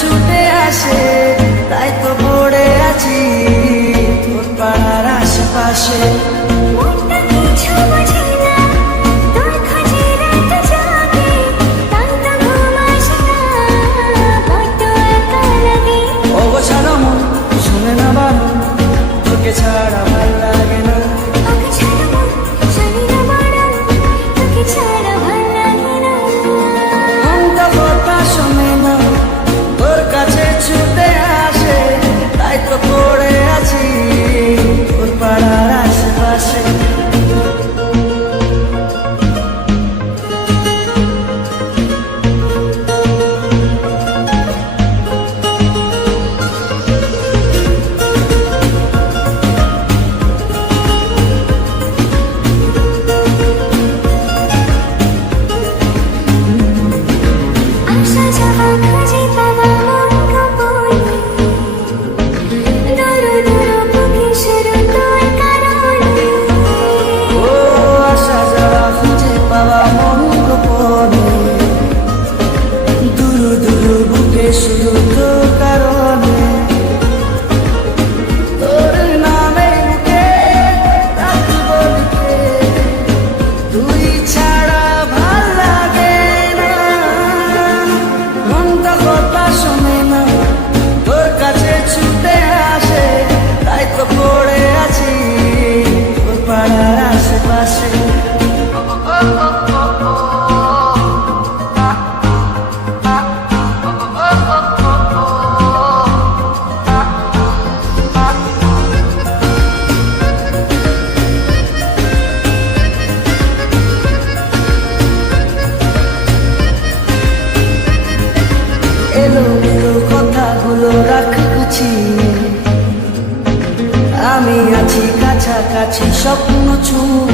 ছুটে আসে তাই তো পড়ে আছি তোর পাড়ার আশেপাশে। অগোছালো মন শুনে না বারণ, তোকে ছাড়া ভাল লাগে না। মনটা কথা শোনে না, তোর কাছে ছুটে আসে তাই তো পড়ে আছি তোর পাড়ার আশেপাশে। শুধু তোর কারণে তোর নামে বুকে রাখব লিখে, তুই ছাড়া ভাল লাগে না। মনটা কথা শোনে না, তোর কাছে ছুটে আসে তাই তো পড়ে আছি তোর পাড়ার আশেপাশে। এলো এলো কথাগুলো রাখ গুছিয়ে, আমি আছি কাছাকাছি স্বপ্ন ছুঁয়ে।